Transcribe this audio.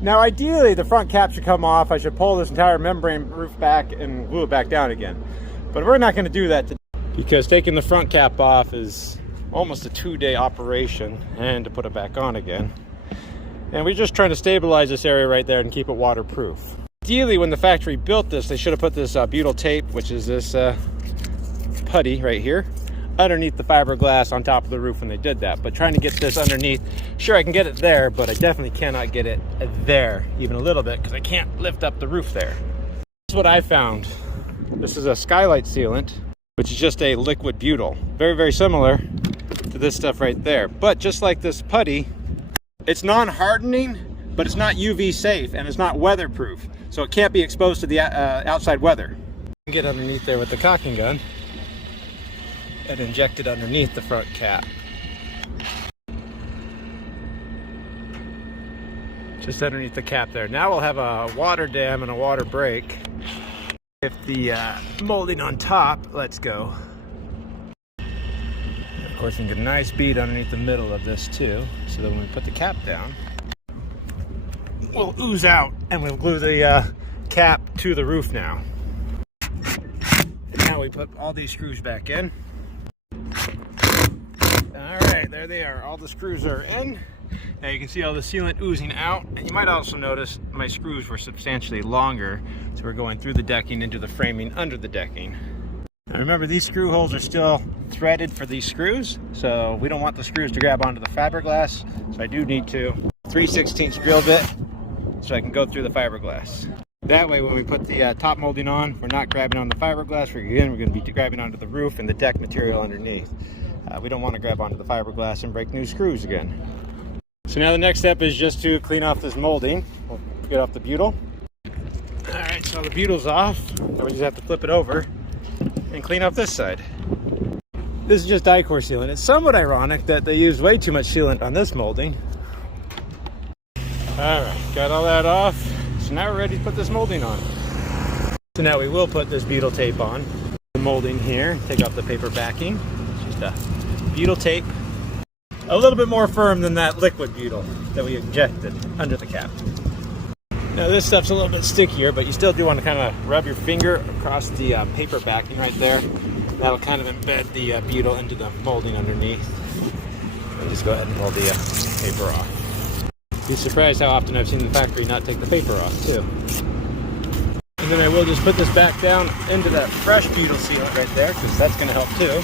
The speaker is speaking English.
Now ideally the front cap should come off. I should pull this entire membrane roof back and glue it back down again. But we're not going to do that today because taking the front cap off is almost a 2-day operation, and to put it back on again. And we're just trying to stabilize this area right there and keep it waterproof. Ideally, when the factory built this, they should have put this butyl tape, which is this putty right here, underneath the fiberglass on top of the roof when they did that. But trying to get this underneath, sure, I can get it there, but I definitely cannot get it there even a little bit because I can't lift up the roof there. This is what I found. This is a skylight sealant, which is just a liquid butyl. Very, very similar to this stuff right there. But just like this putty, it's non-hardening, but it's not UV safe and it's not weatherproof. So it can't be exposed to the outside weather. Get underneath there with the caulking gun and inject it underneath the front cap. Just underneath the cap there. Now we'll have a water dam and a water break. If the molding on top lets go. Of course, we can get a nice bead underneath the middle of this too, so that when we put the cap down, we'll ooze out and we'll glue the cap to the roof now. And now we put all these screws back in. All right, there they are. All the screws are in. Now you can see all the sealant oozing out, and you might also notice my screws were substantially longer, so we're going through the decking into the framing under the decking. Now remember, these screw holes are still threaded for these screws, so we don't want the screws to grab onto the fiberglass, so I do need to 3/16 drill bit so I can go through the fiberglass. That way when we put the top molding on, we're not grabbing on the fiberglass. We're going to be grabbing onto the roof and the deck material underneath. We don't want to grab onto the fiberglass and break new screws again. So now the next step is just to clean off this molding. We'll get off the butyl. All right, so the butyl's off. Now we just have to flip it over and clean off this side. This is just Dicor sealant. It's somewhat ironic that they used way too much sealant on this molding. All right, got all that off. So now we're ready to put this molding on. So now we will put this butyl tape on the molding here. Take off the paper backing. It's just a butyl tape. A little bit more firm than that liquid butyl that we injected under the cap. Now this stuff's a little bit stickier, but you still do want to kind of rub your finger across the paper backing right there. That'll kind of embed the butyl into the molding underneath. And just go ahead and pull the paper off. Be surprised how often I've seen the factory not take the paper off too. And then I will just put this back down into that fresh butyl sealant right there, because that's going to help too.